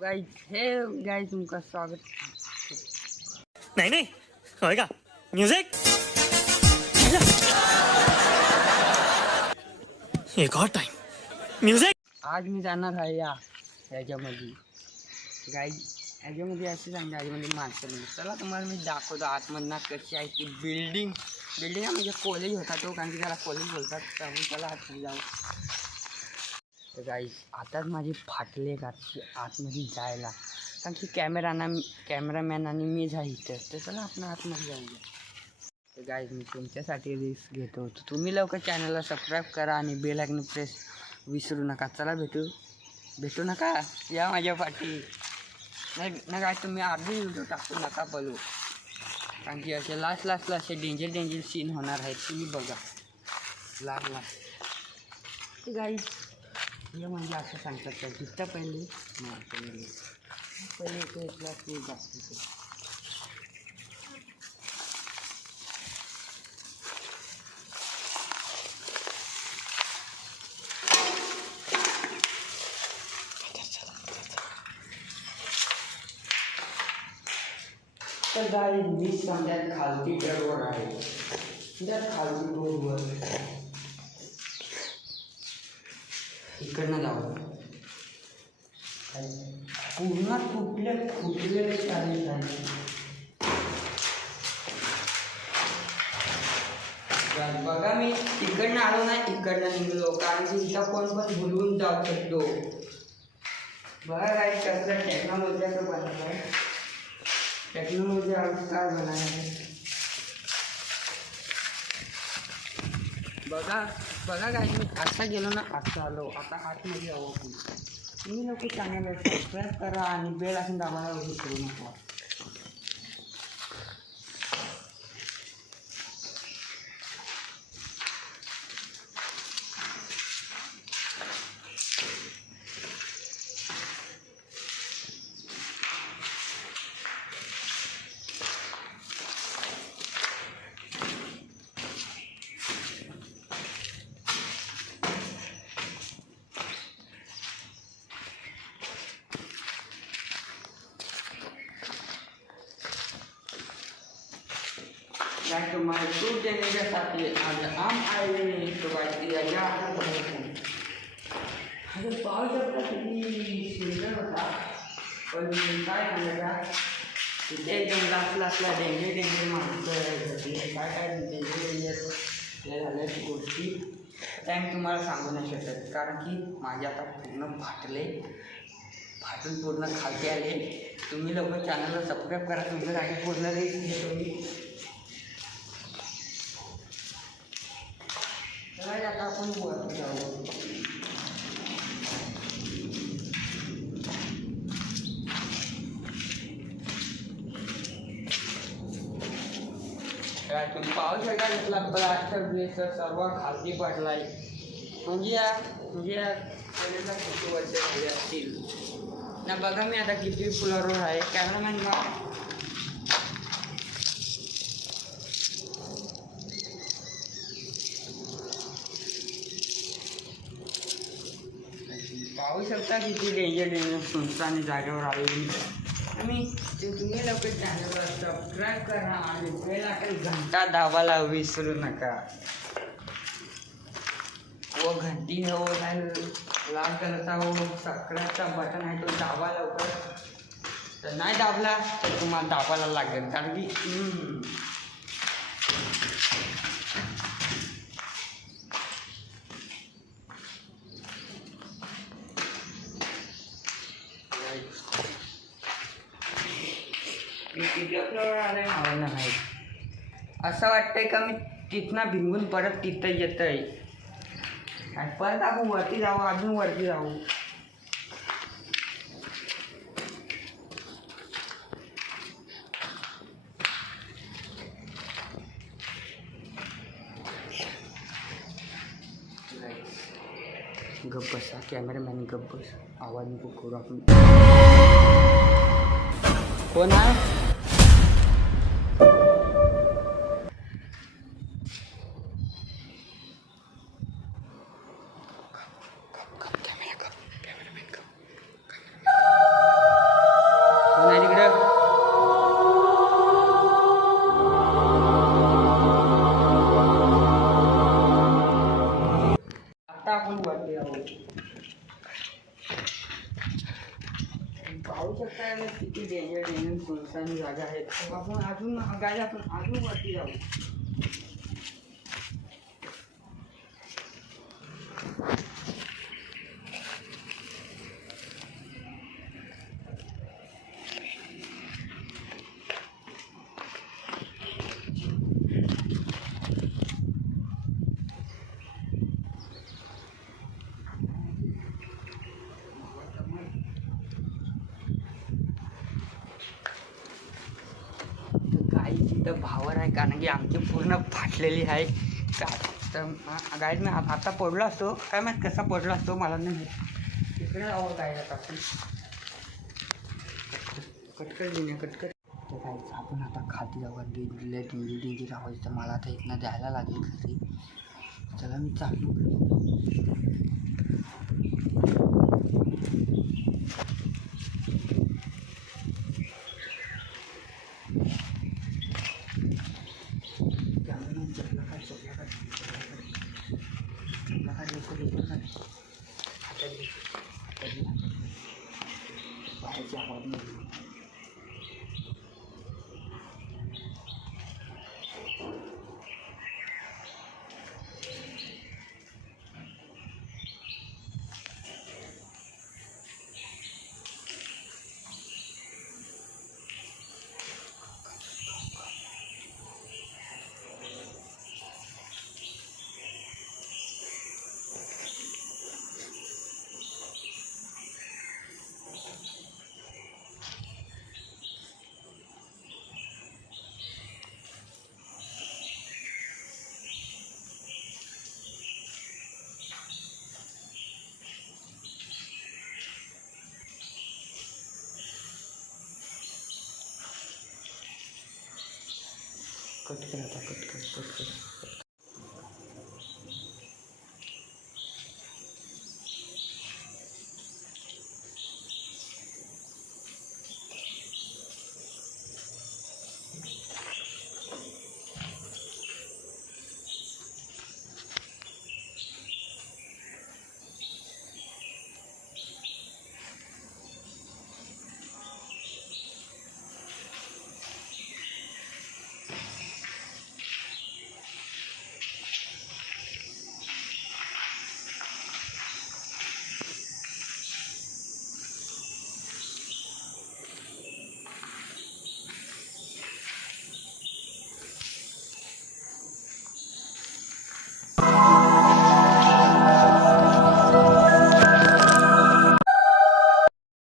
Guys hey guys तुमका स्वागत नहीं नहीं होएगा म्यूजिक एक और टाइम म्यूजिक। आज मी जाणार आहे याच्यामध्ये गाइस याच्यामध्ये असे सांगते याच्यामध्ये माणसं चला तुम्हाला मी दाखवतो आतमधनं कशी आहे ती बिल्डिंग म्हणजे कॉलेज होता तो कारण की त्याला कॉलेज बोलतात त्यामुळे त्याला आतमध्ये जाऊ तर गाइस आताच माझी फाटले गाठी आतमध्ये जायला कारण की कॅमेरामॅन आणि मी जायचं तर चला आपण आतमध्ये जाऊया। तर गाइस मी तुमच्यासाठी रिस्क घेतो तर तुम्ही लवकर चॅनलला सबस्क्राईब करा आणि बेल आयकॉन प्रेस विसरू नका। चला भेटू नका या माझ्या पाठी नाही काय तुम्ही अर्धी व्हिडिओ टाकू नका बोलू कारण की असे लास्टला असे डेंजर सीन होणार आहेत तुम्ही बघा लास्ट गाइस हे म्हणजे असं सांगतात का जिथं पहिले इथला ते जास्त तर गाइस मी समजात खालती डरवर आहे त्यात खालती रोडवर इकडनं जाऊ पूर्ण फुटले चालेल बघा मी इकडनं आलो ना इकडनं निघलो कारण की इथं कोण पण भुलवून जाऊ शकतो। बघा काय कसलं टेक्नॉलॉजीचं बनत आहे टेक्नॉलॉजी आविष्कार बनाया है। बघा काय मी आता गेलो ना आता आलो आता आतमध्ये जाऊ तुम्ही लोक चॅनलला सबस्क्राईब करा आणि बेल आयकॉन दाबायला विसरू नका। तुम्हाला सूट देण्यासाठी आज आम आलेले पाहू शकता किती सुंदर होता पण काय सांगायचा तिथे एकदम लास्टला डेंजर माणसं काय डेंजर झाल्या गोष्टी त्या मी तुम्हाला सांगू नाही शकत कारण की माझे आता पूर्ण फाटून पूर्ण खालती आले। तुम्ही लोक चॅनलला सबस्क्राईब करा तुमच्यासाठी पूर्ण रेट घेतो मी। आता आपण वरती जाऊ तुम्ही पाहू शकता घेतला ब्लास्टर ब्लेसर सर्व खालती पडलाय म्हणजे कॉलेजला किती वर्ष झाले असतील ना बघा मी आता किती फ्लोअरवर आहे कॅमेरामॅन पाहू शकता किती डेंजर सुनसानी जागेवर आलेली आणि तुम्ही लोक चॅनलवर सबस्क्राईब करा आणि बेल आयकॉन घंटा दाबायला विसरू नका वो घंटी हो लाल कलरचा वो सबस्क्राईबचा बटन आहे तो दाबा लवकर तर नाही दाबला तर तुम्हाला दाबायला लागेल कारण की मी तिथल्या फ्लोअर आले आवडणार नाही असं वाटतंय का मी तिथनं भिंगून परत तिथं येत आहे आणि परत आपण वरती जाऊ अजून वरती जाऊ गप्प बसा कॅमेरामॅन गप्प बस आवाज नको करू आपण कोण आहे पाहू शकता ना किती डेंजर डेंजर सुनसान जागा आहे. तर आपण अजून गाडी आपण अजून वरती जाऊ. गाडी तिथं भावर आहे कारण की आमची पूर्ण फाटलेली आहे. तर गाडीत मी आता पडलो असतो काय माहीत कसा पडलो असतो मला नाही माहीत. तिकडे जावं गाडीला आपण कटकट देण्या कटकट. तर काय आपण आता खाती जाऊ दिले डेंजर आवाज तर मला आता इथनं द्यायला लागेल घरी. चला मी चालू बाहेरची आवाज नाही. कट कर आता कट कर.